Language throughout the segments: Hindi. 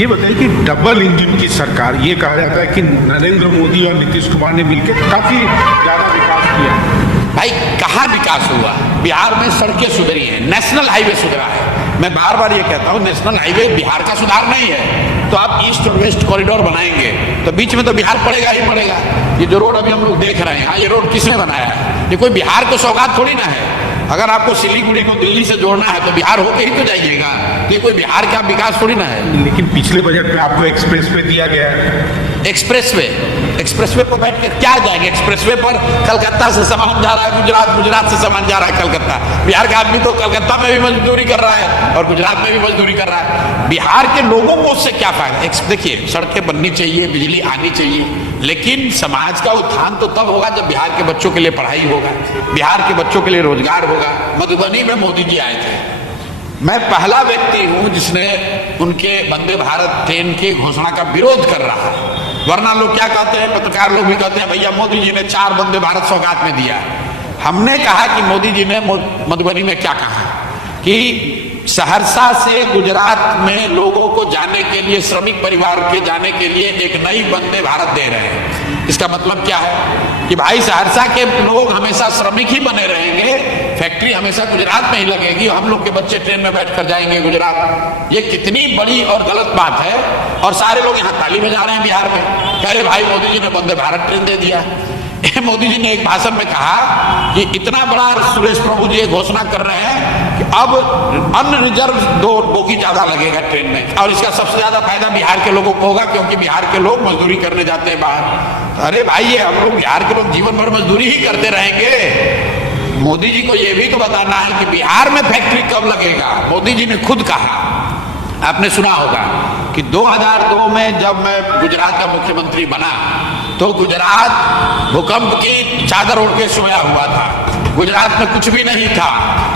ये बताइए कि डबल इंजन की सरकार, ये कहा जाता है कि नरेंद्र मोदी और नीतीश कुमार ने मिलकर काफी ज्यादा विकास किया। भाई कहाँ विकास हुआ? बिहार में सड़कें सुधरी हैं, नेशनल हाईवे सुधरा है। मैं बार बार ये कहता हूँ, नेशनल हाईवे बिहार का सुधार नहीं है। तो आप ईस्ट और वेस्ट कॉरिडोर बनाएंगे तो बीच में तो बिहार पड़ेगा ही पड़ेगा। ये जो रोड अभी हम लोग देख रहे हैं, हाँ, ये रोड किसने बनाया है? ये कोई बिहार को सौगात थोड़ी ना है। अगर आपको सिलीगुड़ी को दिल्ली से जोड़ना है तो बिहार होके ही तो जाइएगा। तो ये कोई बिहार का विकास थोड़ी ना है। लेकिन पिछले बजट में आपको एक्सप्रेस वे दिया गया है। एक्सप्रेसवे पर बैठ के क्या जाएंगे? एक्सप्रेसवे पर कलकत्ता से सामान जा रहा है गुजरात, गुजरात से सामान जा रहा है कलकत्ता। बिहार का आदमी तो कलकत्ता में भी मजदूरी कर रहा है और गुजरात में भी मजदूरी कर रहा है। बिहार के लोगों को उससे क्या फायदा? देखिए, सड़कें बननी चाहिए, बिजली आनी चाहिए, लेकिन समाज का उत्थान तो तब होगा जब बिहार के बच्चों के लिए पढ़ाई होगा, बिहार के बच्चों के लिए रोजगार होगा। मधुबनी में मोदी जी आए थे। मैं पहला व्यक्ति हूं जिसने उनके वंदे भारत ट्रेन की घोषणा का विरोध कर रहा है। वरना लोग क्या कहते हैं, पत्रकार लोग भी कहते हैं, भैया मोदी जी ने 4 वंदे भारत सौगात में दिया। हमने कहा कि मोदी जी ने मधुबनी में क्या कहा कि सहरसा से गुजरात में लोगों को जाने के लिए, श्रमिक परिवार के जाने के लिए एक नई वंदे भारत दे रहे हैं। इसका मतलब क्या है कि भाई सहरसा के लोग हमेशा श्रमिक ही बने रहेंगे, फैक्ट्री हमेशा गुजरात में ही लगेगी, हम लोग के बच्चे ट्रेन में बैठकर जाएंगे गुजरात। ये कितनी बड़ी और गलत बात है। और सारे लोग यहाँ ताली बजा रहे हैं बिहार में, कह रहे भाई मोदी जी ने वंदे भारत ट्रेन दे दिया। मोदी जी ने एक भाषण में कहा कि इतना बड़ा, सुरेश प्रभु जी घोषणा कर रहे हैं कि अब अनरिजर्व 2 बोगी ज्यादा लगेगा ट्रेन में, और इसका सबसे ज्यादा फायदा बिहार के लोगों को होगा क्योंकि बिहार के लोग मजदूरी करने जाते हैं बाहर। अरे भाई, ये हम लोग बिहार के लोग जीवन भर मजदूरी ही करते रहेंगे। मोदी जी को ये भी तो बताना है कि बिहार में फैक्ट्री कब लगेगा। मोदी जी ने खुद कहा, आपने सुना होगा कि 2002 में जब मैं गुजरात का मुख्यमंत्री बना तो गुजरात भूकंप की चादर ओढ़ के सोया हुआ था। गुजरात में कुछ भी नहीं था।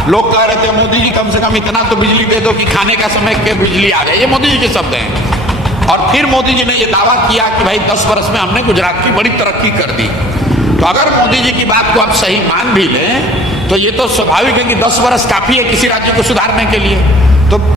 लोग कह रहे थे मोदी जी कम से कम इतना तो बिजली दे दो कि खाने का समय के बिजली आ जाए। ये मोदी जी के शब्द हैं। और फिर मोदी जी ने ये दावा किया कि भाई 10 वर्ष में हमने गुजरात की बड़ी तरक्की कर दी। तो अगर मोदी जी की बात को आप सही मान भी लें तो ये तो स्वाभाविक है कि 10 वर्ष काफी है किसी राज्य को सुधारने के लिए। तो